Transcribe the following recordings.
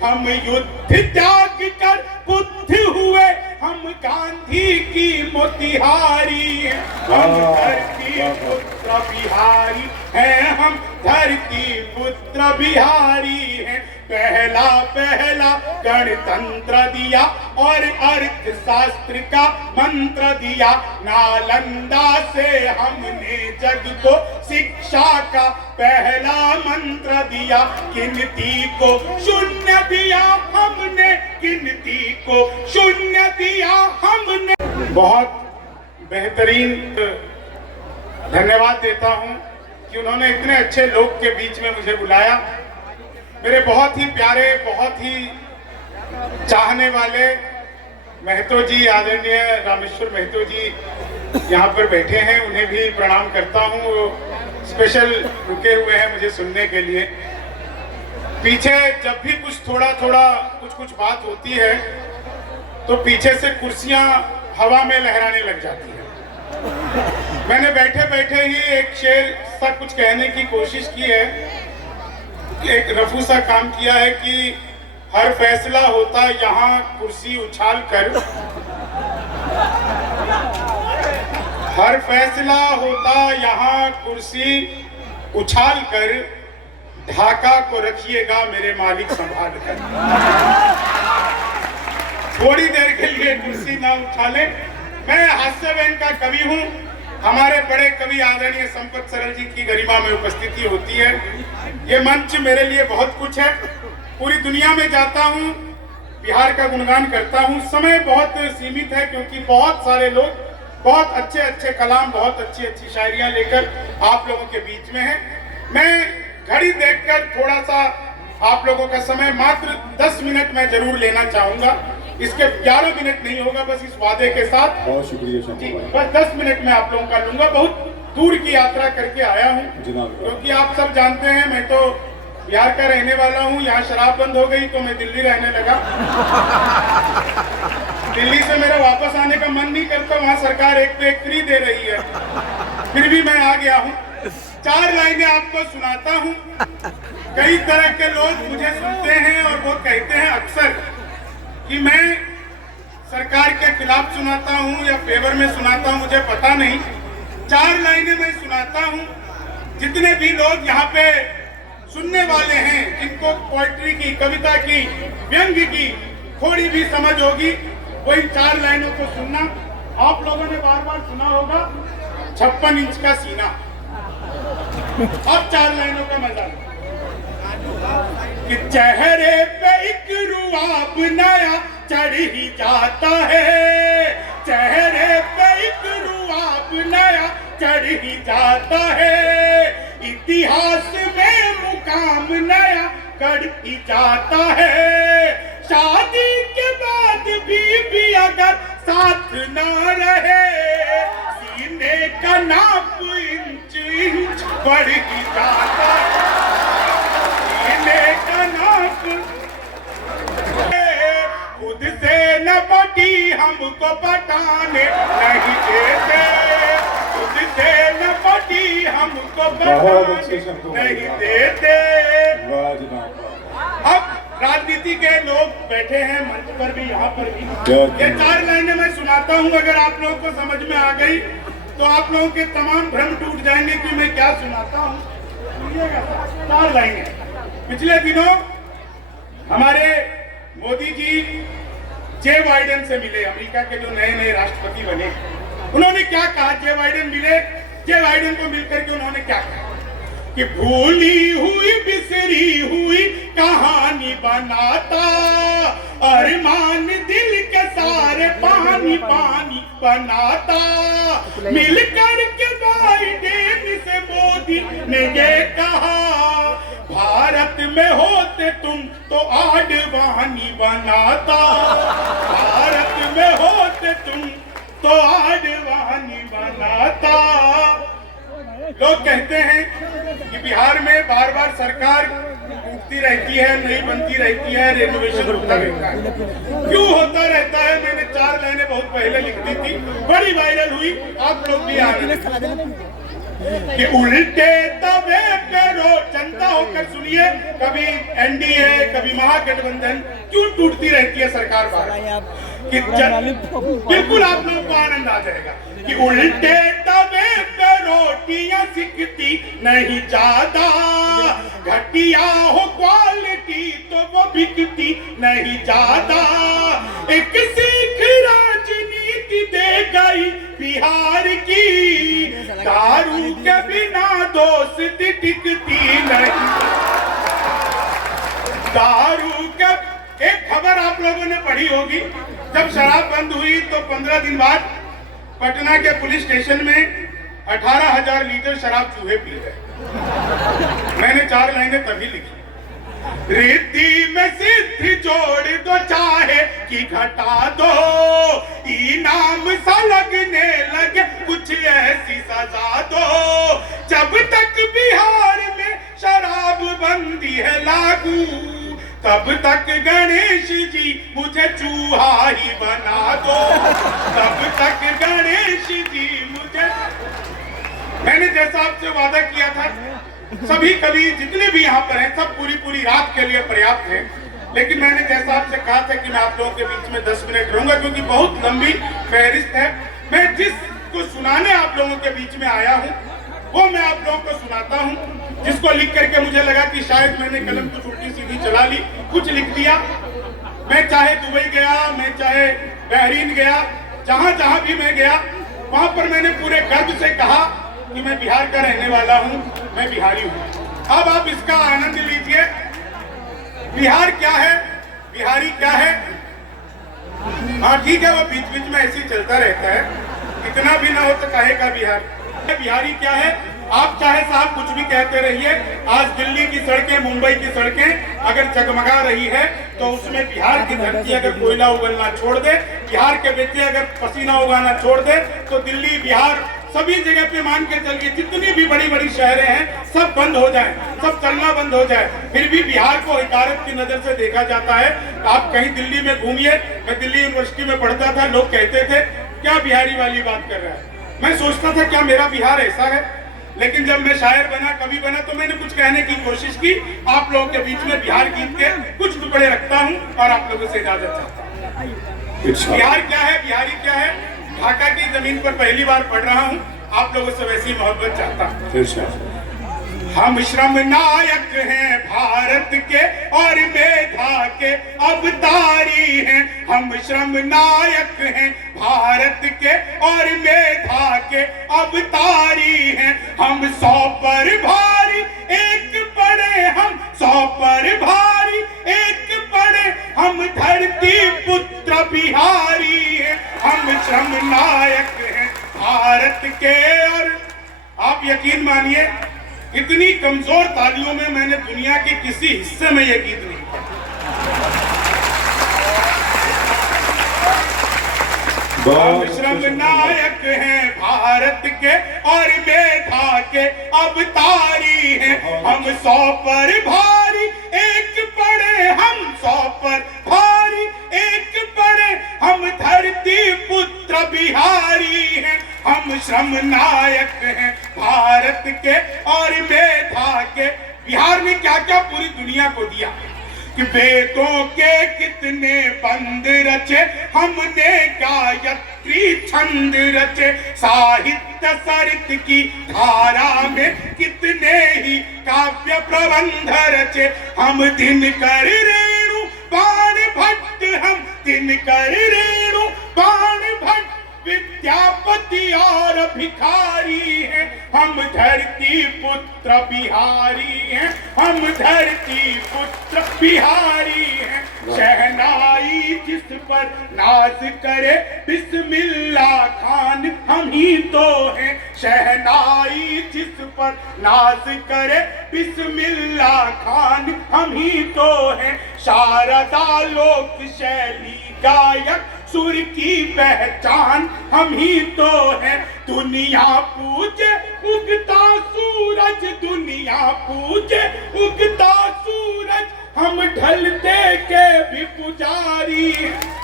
हम युद्ध त्याग कर बुद्ध हुए, हम गांधी की मोतिहारी हैं, हम धरती पुत्र बिहारी हैं, हम धरती पुत्र बिहारी हैं। पहला पहला गणतंत्र दिया और अर्थशास्त्र का मंत्र दिया, नालंदा से हमने जग को शिक्षा का पहला मंत्र दिया। गिनती को शून्य दिया हमने, गिनती को शून्य दिया हमने। बहुत बेहतरीन धन्यवाद देता हूं कि उन्होंने इतने अच्छे लोग के बीच में मुझे बुलाया। मेरे बहुत ही प्यारे, बहुत ही चाहने वाले महतो जी, आदरणीय रामेश्वर महतो जी यहाँ पर बैठे हैं, उन्हें भी प्रणाम करता हूँ। वो स्पेशल रुके हुए हैं मुझे सुनने के लिए। पीछे जब भी कुछ थोड़ा थोड़ा कुछ बात होती है तो पीछे से कुर्सियां हवा में लहराने लग जाती हैं। मैंने बैठे बैठे ही एक शेर सा कुछ कहने की कोशिश की है, एक रफू सा काम किया है कि हर फैसला होता यहाँ कुर्सी उछाल कर, हर फैसला होता यहाँ कुर्सी उछाल कर, ढाका को रखिएगा मेरे मालिक संभाल कर। थोड़ी देर के लिए कुर्सी ना उछाले। मैं हास्यवेन का कवि हूँ। हमारे बड़े कवि आदरणीय संपत सरल जी की गरिमा में उपस्थिति होती है। ये मंच मेरे लिए बहुत कुछ है। पूरी दुनिया में जाता हूँ, बिहार का गुणगान करता हूँ। समय बहुत सीमित है क्योंकि बहुत सारे लोग बहुत अच्छे अच्छे कलाम, बहुत अच्छी अच्छी शायरियाँ लेकर आप लोगों के बीच में हैं। मैं घड़ी देखकर थोड़ा सा आप लोगों का समय मात्र 10 मिनट में जरूर लेना चाहूंगा। इसके 11 मिनट नहीं होगा, बस इस वादे के साथ। बहुत शुक्रिया जी, बस 10 मिनट में आप लोगों का लूंगा। बहुत दूर की यात्रा करके आया हूँ क्योंकि आप सब जानते हैं मैं तो बिहार का रहने वाला हूँ। यहाँ शराब बंद हो गई तो मैं दिल्ली रहने लगा। दिल्ली से मेरा वापस आने का मन नहीं करता, वहाँ सरकार एक पे एक फ्री दे रही है, फिर भी मैं आ गया हूँ। 4 लाइनें आपको सुनाता हूँ। कई तरह के लोग मुझे सुनते हैं और वो कहते हैं अक्सर कि मैं सरकार के खिलाफ सुनाता हूँ या फेवर में सुनाता हूँ, मुझे पता नहीं। 4 लाइनें मैं सुनाता हूँ। जितने भी लोग यहाँ पे सुनने वाले हैं, जिनको पोएट्री की, कविता की, व्यंग्य की थोड़ी भी समझ होगी, वही 4 लाइनों को सुनना। आप लोगों ने बार बार सुना होगा 56 इंच का सीना। अब 4 लाइनों का मजा कि चेहरे पे एक रुआब नया चढ़ ही जाता है, चेहरे पे एक रुआब नया चढ़ ही जाता है, इतिहास में मुकाम नया कर ही जाता है। शादी के बाद भी अगर साथ ना रहे, सीने का नाप इंच इंच बढ़ ही जाता है, सीने का नाप। खुद से न पटी हमको पटाने नहीं देते, खुद से न पटी हमको पटाने नहीं देते। अब राजनीति के लोग बैठे हैं मंच पर भी, यहाँ पर भी। ये 4 लाइनें मैं सुनाता हूँ, अगर आप लोगों को समझ में आ गई तो आप लोगों के तमाम भ्रम टूट जाएंगे कि मैं क्या सुनाता हूँ। सुनिएगा, 4 लाइनें। पिछले दिनों हमारे मोदी जी जे बाइडेन से मिले, अमेरिका के जो नए नए राष्ट्रपति बने। उन्होंने क्या कहा? जे बाइडेन मिले, जे बाइडेन को मिलकर के उन्होंने क्या कहा कि भूली हुई बिसरी हुई कहानी बनाता, अरमान दिल के सारे पानी पानी बनाता। मिलकर के बाइडेन से मोदी ने ये कहा, भारत में होते तुम तो आडवाणी बनाता, भारत में होते तुम तो आडवाणी बनाता। लोग कहते हैं कि बिहार में बार बार सरकार टूटती रहती है, नहीं बनती रहती है, रेनोवेशन होता रहता है। क्यों होता रहता है? मैंने 4 लाइनें बहुत पहले लिख दी थी, बड़ी वायरल हुई, आप लोग भी आ रहे हैं। कि उल्टे तवे पे रो, जनता होकर सुनिए, कभी एनडीए कभी महागठबंधन क्यों टूटती रहती है सरकार बार कि बिल्कुल आप लोगों को आनंद आ जाएगा कि उल्टे तवे पे रोटियां सिकती नहीं ज्यादा, घटिया हो क्वालिटी तो वो बिकती नहीं ज्यादा। एक सीख राजनीति दे गई बिहार की, दारू के बिना दोस्ती टिकती नहीं। दारू के एक खबर आप लोगों ने पढ़ी होगी, जब शराब बंद हुई तो 15 दिन बाद पटना के पुलिस स्टेशन में 18,000 लीटर शराब चूहे पी गए। मैंने 4 लाइनें तभी लिखी, रिद्धि में सिद्धि जोड़ दो चाहे कि घटा दो, इनाम सा लगने लगे कुछ ऐसी सजा दो। जब तक बिहार में शराब बंदी है लागू, तब तक गणेश जी मुझे चूहा ही बना दो, तब तक गणेश जी मुझे। मैंने जैसा आपसे वादा किया था, सभी कवि जितने भी यहाँ पर हैं सब पूरी रात के लिए पर्याप्त हैं, लेकिन मैंने जैसा आपसे कहा था कि मैं आप लोगों के बीच में 10 मिनट रहूंगा क्योंकि बहुत लंबी फहरिस्त है। मैं जिसको सुनाने आप लोगों के बीच में आया हूँ वो मैं आप लोगों को सुनाता हूँ, जिसको लिख करके मुझे लगा कि शायद मैंने कलम कुछ उल्टी सीधी चला ली, कुछ लिख दिया। मैं चाहे दुबई गया, मैं चाहे बहरीन गया, जहां भी मैं गया वहां पर मैंने पूरे गर्व से कहा कि मैं बिहार का रहने वाला हूं, मैं बिहारी हूं। अब आप इसका आनंद लीजिए। बिहार क्या है, बिहारी क्या है? हाँ ठीक है, वो बीच बीच में ऐसे ही चलता रहता है, इतना भी ना हो तो काहे का बिहार। बिहारी क्या है? आप चाहे साहब कुछ भी कहते रहिए, आज दिल्ली की सड़कें, मुंबई की सड़कें अगर जगमगा रही है तो उसमें बिहार की धरती अगर कोयला उगलना छोड़ दे, बिहार के बच्चे अगर पसीना उगाना छोड़ दे तो दिल्ली, बिहार सभी जगह पे मान के चलिए जितनी भी बड़ी शहरें हैं सब बंद हो जाए, सब चलना बंद हो जाए, फिर भी बिहार को हिकारत की नजर से देखा जाता है। आप कहीं दिल्ली में घूमिए, मैं दिल्ली यूनिवर्सिटी में पढ़ता था, लोग कहते थे क्या बिहारी वाली बात कर रहा है। मैं सोचता था क्या मेरा बिहार ऐसा है, लेकिन जब मैं शायर बना, कवि बना, तो मैंने कुछ कहने की कोशिश की। आप लोगों के बीच में बिहार गीत के कुछ टुकड़े रखता हूँ और आप लोगों से इजाजत चाहता हूँ। बिहार क्या है, बिहारी क्या है? ढाका की जमीन पर पहली बार पढ़ रहा हूँ, आप लोगों से वैसी मोहब्बत चाहता हूँ। हम श्रम नायक हैं भारत के और मेधा के अवतारी हैं, हम श्रम नायक हैं भारत के और मेधा के अवतारी हैं। हम 100 पर भारी एक पड़े, हम 100 पर भारी एक पड़े, हम धरती पुत्र बिहारी हैं, हम श्रम नायक हैं भारत के। और आप यकीन मानिए इतनी कमजोर तालियों में मैंने दुनिया के किसी हिस्से में यह गीत नहीं पढ़ा। हम श्रम नायक हैं भारत के और मेधा के अवतारी हैं, हम 100 पर भारी एक पड़े, हम 100 पर भारी एक पड़े, हम धरती पुत्र बिहारी हैं, हम श्रम नायक हैं भारत के और मेधा के। बिहार ने क्या क्या पूरी दुनिया को दिया कि वेदों के कितने बंद रचे, हमने गायत्री छंद रचे, साहित्य सरित की धारा में कितने ही काव्य प्रबंध रचे। हम दिनकर रेणु बाण भट्ट, हम दिनकर रेणु बाण भट्ट विद्यापति और भिखारी हैं, हम धरती पुत्र बिहारी हैं, हम धरती पुत्र बिहारी हैं। शहनाई जिस पर नाज करे बिस्मिल्लाह खान हम ही तो हैं, शहनाई जिस पर नाज करे बिस्मिल्लाह खान हम ही तो हैं। शारदा लोक शैली गायक सुर की पहचान हम ही तो है। दुनिया पूजे उगता सूरज, दुनिया पूजे उगता सूरज, हम ढलते के भी पुजारी।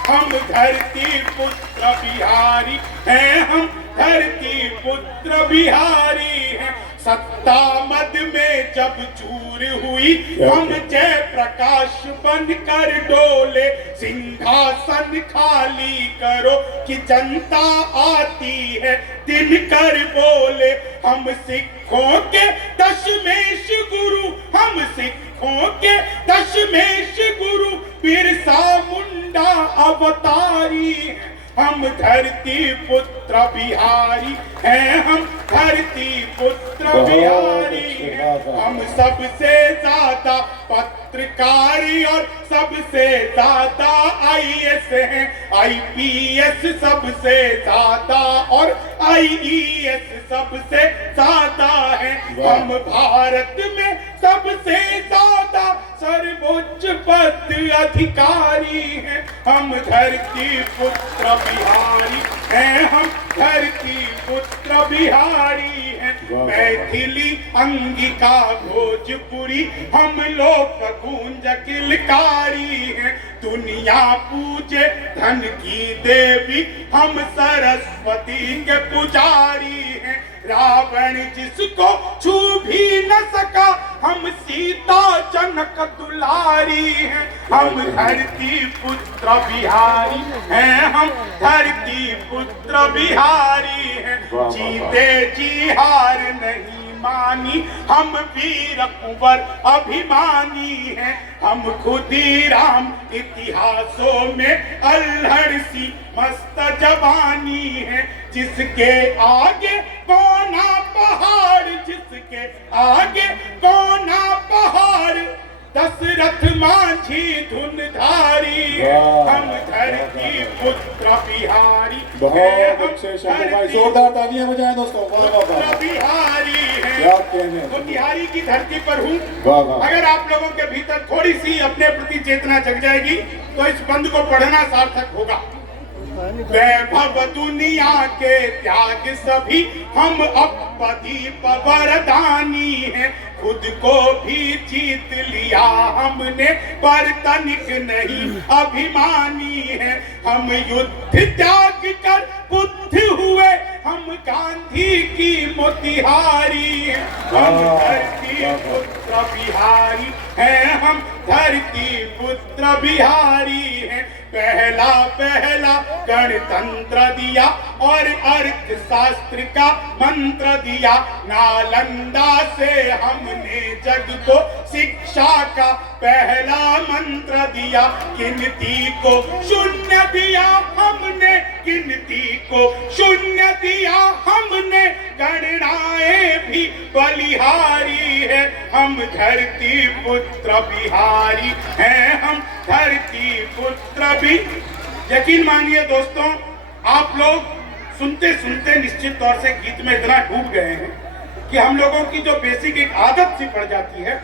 हम धरती पुत्र बिहारी हैं, हम धरती पुत्र बिहारी हैं। सत्ता मद में जब चूर हुई, हम जय प्रकाश बन कर डोले। सिंहासन खाली करो कि जनता आती है, दिनकर बोले। हम सिखों के दशमेश गुरु, हम सिखों के दशमेश गुरु, बिरसा मुंडा अवतारी हैं। हम धरती पुत्र बिहारी हैं, हम धरती पुत्र बिहारी हैं। हम सबसे ज्यादा पत्रकारी और सबसे ज्यादा IAS हैं, IPS सबसे ज्यादा और IES सबसे ज्यादा है। हम भारत में सबसे ज्यादा सर्वोच्च पद अधिकारी हैं। हम धरती पुत्र बिहारी हैं, हम धरती पुत्र बिहारी हैं। मैथिली, अंगिका, भोजपुरी, हम लोग गूंज किलकारी हैं। दुनिया पूजे धन की देवी, हम सरस्वती के पुजारी हैं। रावण जिसको छू भी न सका, हम सीता जनक दुलारी हैं। हम धरती पुत्र बिहारी हैं, हम धरती पुत्र बिहारी हैं। जीते जी हार नहीं मानी, हम वीर कुंवर अभिमानी हैं। हम खुदीराम इतिहासों में अल्हड़ सी मस्त जवानी है। जिसके आगे कौना पहाड़, जिसके आगे कौना पहाड़, दशरथ मांझी धुनधारी। हम धरती पुत्र बिहारी, बहुत अच्छे शब्द भाई, जोरदार तालियां बजाएं दोस्तों। पुत्र बिहारी क्या कहने है। तो बिहारी की धरती पर हूँ। अगर आप लोगों के भीतर थोड़ी सी अपने प्रति चेतना जग जाएगी तो इस बंद को पढ़ना सार्थक होगा। वैभव दुनिया के त्याग सभी, हम अपदीप वरदानी हैं। खुद को भी जीत लिया हमने, पर तनिक नहीं अभिमानी है। हम युद्ध त्याग कर बुद्ध हुए, हम गांधी की मोतिहारी हैं। हम धरती पुत्र बिहारी हैं, हम धरती पुत्र बिहारी हैं। पहला पहला गणतंत्र दिया और अर्थशास्त्र का मंत्र दिया। नालंदा से हमने जग को शिक्षा का पहला मंत्र दिया। गिनती को शून्य दिया हमने, गिनती को शून्य दिया हमने। गणनाएं भी बलिहारी है। हम धरती पुत्र बिहारी हैं, हम धरती पुत्र भी। यकीन मानिए दोस्तों, आप लोग सुनते सुनते निश्चित तौर से गीत में इतना डूब गए हैं कि हम लोगों की जो बेसिक एक आदत सी पड़ जाती है